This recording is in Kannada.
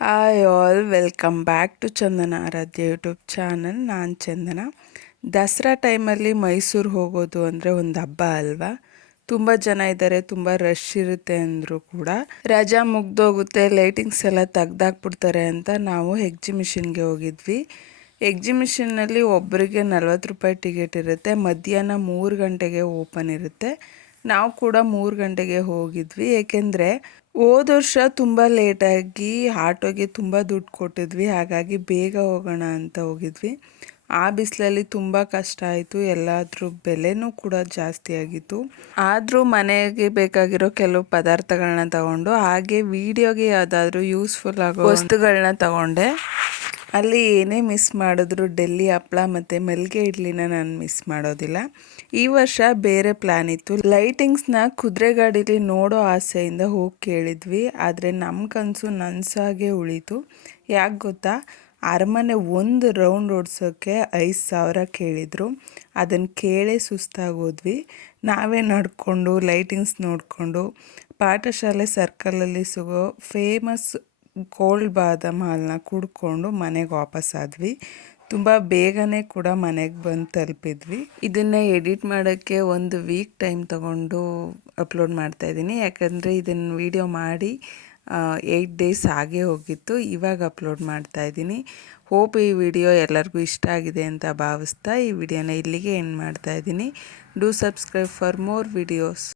Hi all, welcome back to Chandana Aradhya YouTube channel. ನಾನು ಚಂದನ. ದಸರಾ ಟೈಮಲ್ಲಿ ಮೈಸೂರು ಹೋಗೋದು ಅಂದರೆ ಒಂದು ಹಬ್ಬ ಅಲ್ವಾ. ತುಂಬ ಜನ ಇದ್ದಾರೆ, ತುಂಬ ರಶ್ ಇರುತ್ತೆ ಅಂದರೂ ಕೂಡ ರಜಾ ಮುಗ್ದೋಗುತ್ತೆ, ಲೈಟಿಂಗ್ಸ್ ಎಲ್ಲ ತೆಗ್ದಾಕ್ಬಿಡ್ತಾರೆ ಅಂತ ನಾವು ಎಕ್ಸಿಬಿಷನ್ಗೆ ಹೋಗಿದ್ವಿ. ಎಕ್ಸಿಬಿಷನ್ನಲ್ಲಿ ಒಬ್ಬರಿಗೆ 40 ರೂಪಾಯಿ ಟಿಕೆಟ್ ಇರುತ್ತೆ. ಮಧ್ಯಾಹ್ನ 3 ಗಂಟೆಗೆ ಓಪನ್ ಇರುತ್ತೆ. ನಾವು ಕೂಡ 3 ಗಂಟೆಗೆ ಹೋಗಿದ್ವಿ. ಏಕೆಂದರೆ ಹೋದ ವರ್ಷ ತುಂಬ ಲೇಟಾಗಿ ಆಟೋಗೆ ತುಂಬ ದುಡ್ಡು ಕೊಟ್ಟಿದ್ವಿ, ಹಾಗಾಗಿ ಬೇಗ ಹೋಗೋಣ ಅಂತ ಹೋಗಿದ್ವಿ. ಆ ಬಿಸಿಲಲ್ಲಿ ತುಂಬ ಕಷ್ಟ ಆಯಿತು, ಎಲ್ಲಾದ್ರ ಬೆಲೆನೂ ಕೂಡ ಜಾಸ್ತಿ ಆಗಿತ್ತು. ಆದರೂ ಮನೆಗೆ ಬೇಕಾಗಿರೋ ಕೆಲವು ಪದಾರ್ಥಗಳನ್ನ ತಗೊಂಡು, ಹಾಗೆ ವಿಡಿಯೋಗೆ ಯಾವುದಾದ್ರೂ ಯೂಸ್ಫುಲ್ ಆಗೋ ವಸ್ತುಗಳನ್ನ ತಗೊಂಡೆ. ಅಲ್ಲಿ ಏನೇ ಮಿಸ್ ಮಾಡಿದ್ರು ಡೆಲ್ಲಿ ಹಪ್ಪಳ ಮತ್ತು ಮಲ್ಲಿಗೆ ಇಡ್ಲಿನ ನಾನು ಮಿಸ್ ಮಾಡೋದಿಲ್ಲ. ಈ ವರ್ಷ ಬೇರೆ ಪ್ಲ್ಯಾನ್ ಇತ್ತು. ಲೈಟಿಂಗ್ಸ್ನ ಕುದುರೆ ಗಾಡೀಲಿ ನೋಡೋ ಆಸೆಯಿಂದ ಹೋಗಿ ಕೇಳಿದ್ವಿ. ಆದರೆ ನಮ್ಮ ಕನಸು ನನಸಾಗೆ ಉಳೀತು. ಯಾಕೆ ಗೊತ್ತಾ, ಅರಮನೆ ಒಂದು ರೌಂಡ್ ಓಡಿಸೋಕ್ಕೆ 5,000 ಕೇಳಿದರು. ಅದನ್ನು ಕೇಳೇ ಸುಸ್ತಾಗೋದ್ವಿ. ನಾವೇ ನಡ್ಕೊಂಡು ಲೈಟಿಂಗ್ಸ್ ನೋಡಿಕೊಂಡು ಪಾಠಶಾಲೆ ಸರ್ಕಲಲ್ಲಿ ಸಿಗೋ ಫೇಮಸ್ ಕೋಲ್ಡ್ ಬಾದಾಮ್ ಹಾಲನ್ನ ಕುಡ್ಕೊಂಡು ಮನೆಗೆ ವಾಪಸ್ಸಾದ್ವಿ. ತುಂಬ ಬೇಗನೆ ಕೂಡ ಮನೆಗೆ ಬಂದು ತಲುಪಿದ್ವಿ. ಇದನ್ನು ಎಡಿಟ್ ಮಾಡೋಕ್ಕೆ 1 ವೀಕ್ ಟೈಮ್ ತಗೊಂಡು ಅಪ್ಲೋಡ್ ಮಾಡ್ತಾಯಿದ್ದೀನಿ. ಯಾಕಂದರೆ ಇದನ್ನು ವಿಡಿಯೋ ಮಾಡಿ 8 ಡೇಸ್ ಆಗೇ ಹೋಗಿತ್ತು. ಇವಾಗ ಅಪ್ಲೋಡ್ ಮಾಡ್ತಾಯಿದ್ದೀನಿ. ಹೋಪ್ ಈ ವಿಡಿಯೋ ಎಲ್ಲರಿಗೂ ಇಷ್ಟ ಆಗಿದೆ ಅಂತ ಭಾವಿಸ್ತಾ ಈ ವಿಡಿಯೋನ ಇಲ್ಲಿಗೆ ಎಂಡ್ ಮಾಡ್ತಾಯಿದ್ದೀನಿ. Do subscribe for more videos.